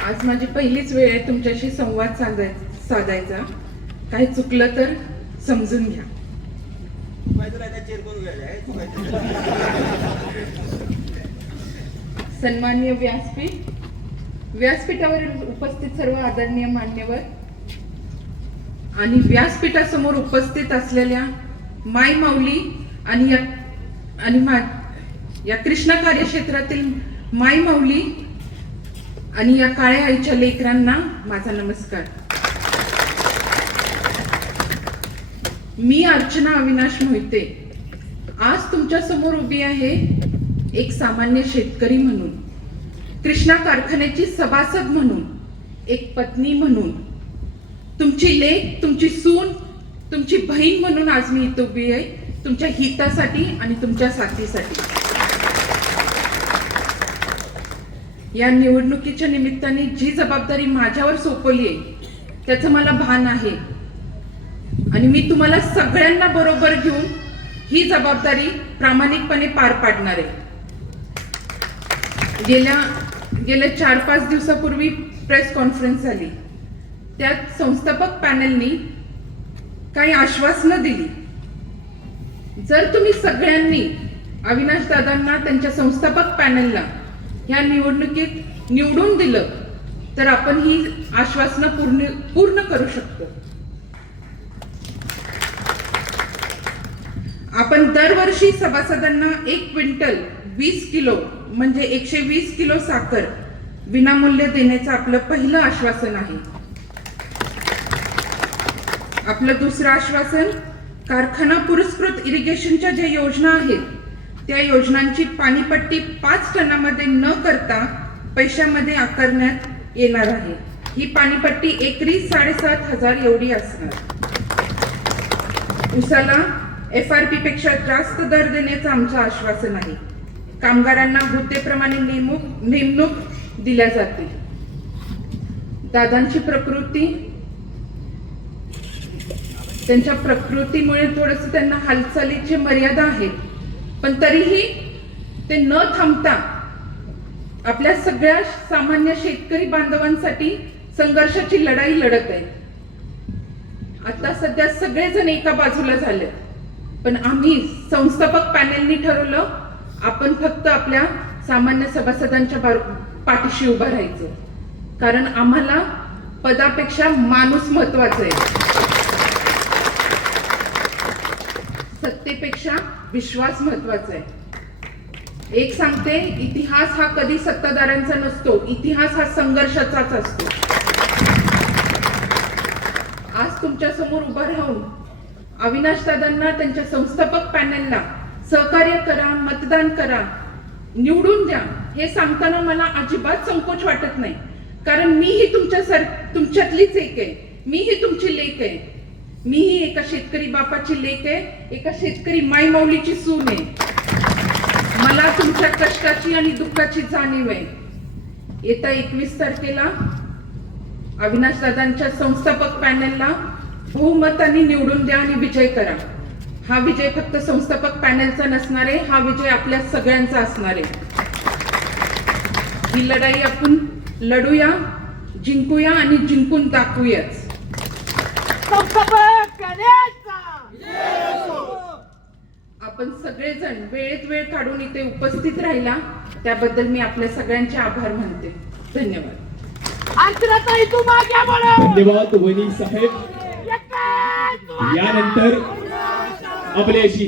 आज माझी पहिलीच वेळ आहे तुमच्याशी संवाद साधायचा. काही चुकलं तर समजून घ्या. सन्माननीय व्यासपीठावर उपस्थित सर्व आदरणीय मान्यवर आणि व्यासपीठासमोर उपस्थित असलेल्या माय माऊली आणि या कृष्णा कार्यक्षेत्रातील माय माऊली आणि या काळ्या आईच्या लेकरांना माझा नमस्कार. मी अर्चना अविनाश मोहिते आज तुमच्या समोर उभी आहे एक सामान्य शेतकरी म्हणून, कृष्णा कारखान्याची सभासद म्हणून, एक पत्नी म्हणून, तुमची लेक, तुमची सून, तुमची बहीण म्हणून आज मी इथे उभी आहे तुमच्या हितासाठी आणि तुमच्या साथीसाठी. या निवडणुकीच्या निमित्ताने जी जबाबदारी माझ्यावर सोपवली आहे त्याचं मला भान आहे आणि मी तुम्हाला सगळ्यांना बरोबर घेऊन ही जबाबदारी प्रामाणिकपणे पार पाडणार आहे. गेल्या 4-5 दिवसापूर्वी प्रेस कॉन्फरन्स झाली. त्यात संस्थापक पॅनलनी काही आश्वासनं दिली. जर तुम्ही सगळ्यांनी अविनाश दादांना त्यांच्या संस्थापक पॅनलला या निवडणुकीत निवडून दिलं तर आपण ही आश्वासनं पूर्ण करू शकतो. आपण दरवर्षी सभासदांना 1 क्विंटल 20 किलो म्हणजे 120 किलो साखर विनामूल्य देण्याचं आपलं पहिलं आश्वासन आहे. आपलं दुसरं आश्वासन कारखाना पुरस्कृत इरिगेशनच्या ज्या योजना आहेत त्या योजनांची पाणीपट्टी 5 टनामध्ये न करता पैशामध्ये आकारण्यात येणार आहे. ही पाणीपट्टी एकरी 7,500 एवढी असणार. उसाला FRP पेक्षा जास्त दर देण्याचं आमचं आश्वासन आहे. कामगारांना हुद्देप्रमाणे नेमणूक दिल्या जाते. दादांची प्रकृती, त्यांच्या प्रकृतीमुळे थोडंसं त्यांना हालचालीची मर्यादा आहेत, पण तरीही ते न थांबता आपल्या सगळ्या सामान्य शेतकरी बांधवांसाठी संघर्षाची लढाई लढत आहेत. आता सध्या सगळेजण एका बाजूला झाले, पण आम्ही संस्थापक पॅनेलनी ठरवलं आपण फक्त आपल्या सामान्य सभासदांच्या पाठीशी उभं राहायचं, कारण आम्हाला पदापेक्षा माणूस महत्वाचा आहे. सत्तेपेक्षा विश्वास महत्वाचा आहे. एक सांगते, इतिहास हा कधी सत्ताधाऱ्यांचा नसतो, इतिहास हा संघर्षाचाच असतो. आज तुमच्या समोर उभं राहून अविनाश दादांना त्यांच्या संस्थापक पॅनलला सहकार्य करा, मतदान करा, निवडून द्या हे सांगताना मला अजिबात संकोच वाटत नाही, कारण मीही तुमच्यातलीच एक आहे. मीही तुमची लेक आहे. मीही एका शेतकरी बापाची लेक आहे, एका शेतकरी माय माऊलीची सून आहे. मला तुमच्या कष्टाची आणि दुःखाची जाणीव आहे. येत्या 21 तारखेला अविनाश दादांच्या संस्थापक पॅनलला बहुमताने निवडून द्या आणि विजय करा. हा विजय फक्त संस्थापक पॅनलचा नसणार आहे, हा विजय आपल्या सगळ्यांचा असणार आहे. ही लढाई आपण लढूया, जिंकूया आणि जिंकून दाखवूयाच. आपण सगळेजण वेळेत वेळ काढून इथे उपस्थित राहिला त्याबद्दल मी आपल्या सगळ्यांचे आभार मानते. धन्यवाद. धन्यवाद वनी साहेब. यानंतर आपल्याशी